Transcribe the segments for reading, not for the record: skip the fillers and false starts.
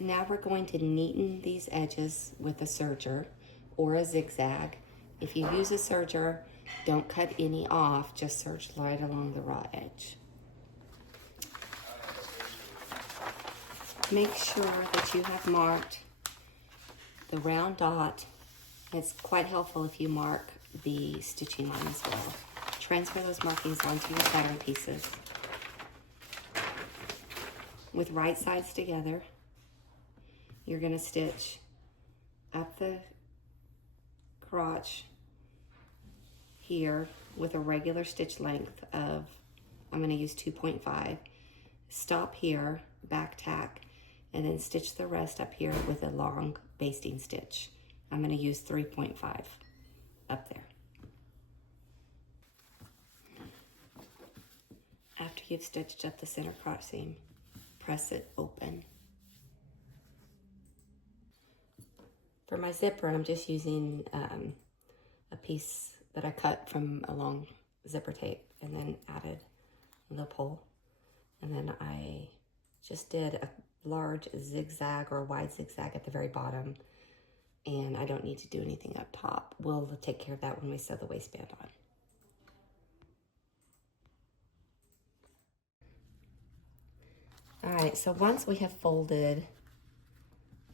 Now we're going to neaten these edges with a serger or a zigzag. If you use a serger, don't cut any off, just serge right along the raw edge. Make sure that you have marked the round dot. It's quite helpful if you mark the stitching line as well. Transfer those markings onto your pattern pieces. With right sides together, you're going to stitch up the crotch here with a regular stitch length of, I'm going to use 2.5. Stop here, back tack, and then stitch the rest up here with a long basting stitch. I'm going to use 3.5 up there. After you've stitched up the center crotch seam, press it open. For my zipper, I'm just using a piece that I cut from a long zipper tape and then added the pull. And then I just did a large zigzag or a wide zigzag at the very bottom. And I don't need to do anything up top. We'll take care of that when we sew the waistband on. All right, so once we have folded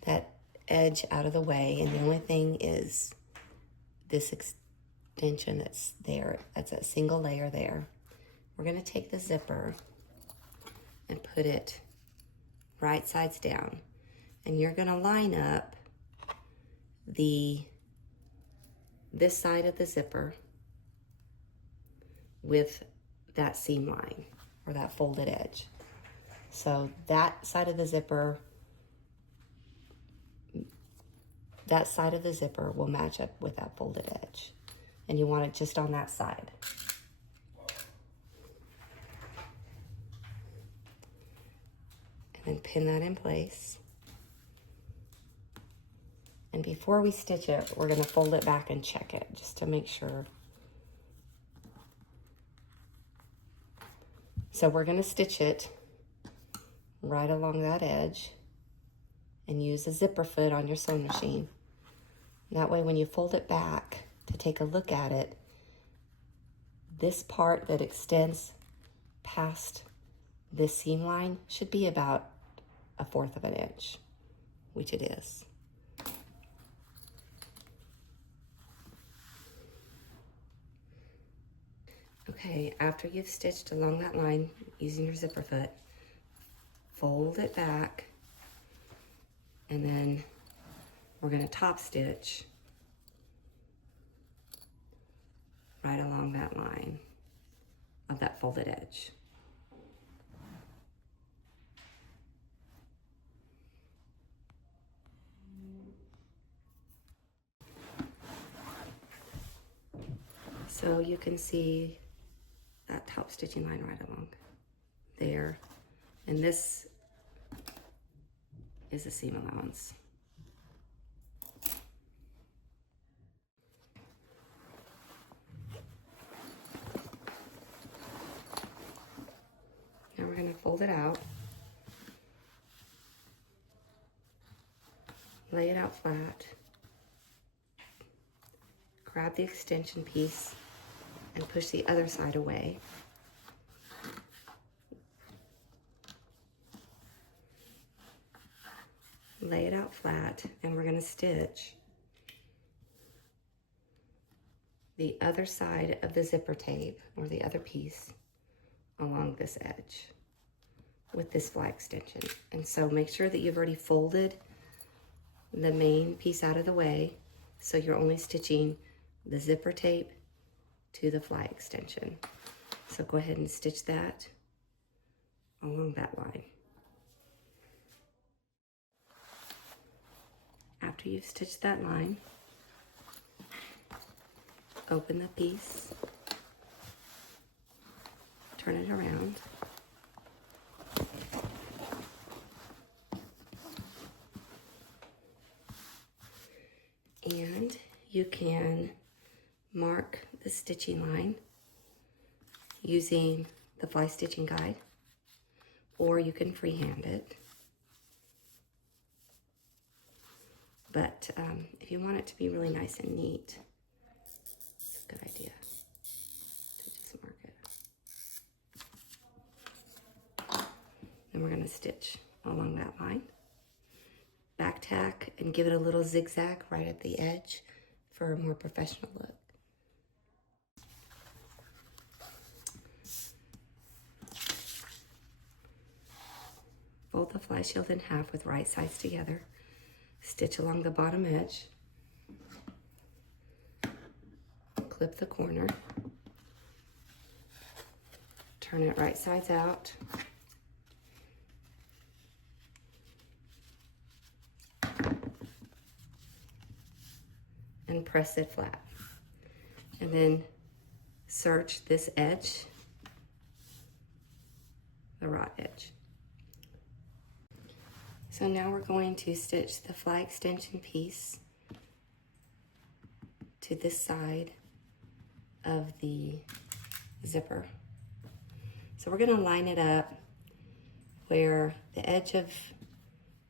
that edge out of the way, and the only thing is this extension that's there, that's a single layer there, we're gonna take the zipper and put it right sides down. And you're gonna line up this side of the zipper with that seam line or that folded edge. So that side of the zipper will match up with that folded edge. And you want it just on that side. And then pin that in place. And before we stitch it, we're gonna fold it back and check it just to make sure. So we're gonna stitch it right along that edge and use a zipper foot on your sewing machine. That way when you fold it back to take a look at it, this part that extends past this seam line should be about 1/4 of an inch, which it is. Okay, after you've stitched along that line using your zipper foot, fold it back, and then we're going to top stitch right along that line of that folded edge. So you can see that top stitching line right along there. And this is a seam allowance. Now we're going to fold it out, lay it out flat, grab the extension piece and push the other side away. Lay it out flat, and we're going to stitch the other side of the zipper tape, or the other piece, along this edge with this fly extension. And so make sure that you've already folded the main piece out of the way, so you're only stitching the zipper tape to the fly extension. So go ahead and stitch that along that line. After you've stitched that line, open the piece, turn it around, and you can mark the stitching line using the fly stitching guide, or you can freehand it. But if you want it to be really nice and neat, it's a good idea to just mark it. Then we're gonna stitch along that line. Back tack and give it a little zigzag right at the edge for a more professional look. Fold the fly shield in half with right sides together. Stitch along the bottom edge. Clip the corner. Turn it right sides out. And press it flat. And then serge this edge, the raw edge. So now we're going to stitch the fly extension piece to this side of the zipper. So we're going to line it up where the edge of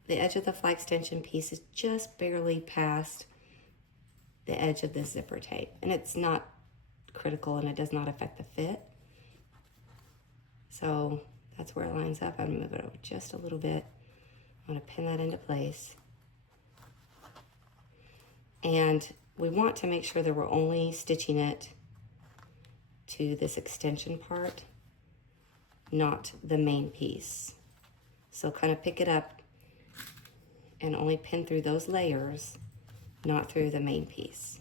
the fly extension piece is just barely past the edge of the zipper tape, and it's not critical and it does not affect the fit. So that's where it lines up. I'm gonna move it over just a little bit. I'm gonna pin that into place. And we want to make sure that we're only stitching it to this extension part, not the main piece. So kind of pick it up and only pin through those layers, not through the main piece.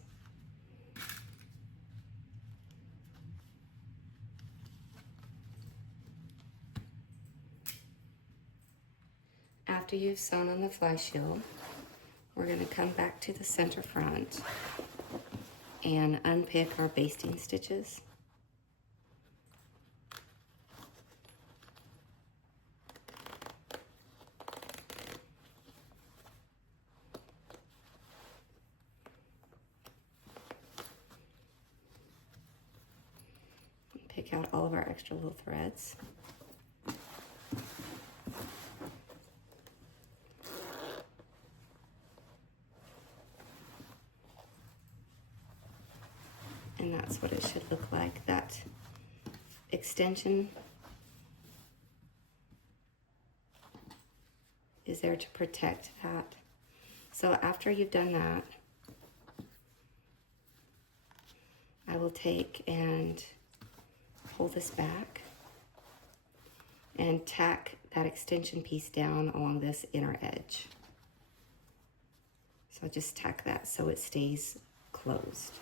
After you've sewn on the fly shield, we're going to come back to the center front and unpick our basting stitches. Pick out all of our extra little threads. And that's what it should look like. That extension is there to protect that. So after you've done that, I will take and pull this back and tack that extension piece down along this inner edge. So just tack that so it stays closed.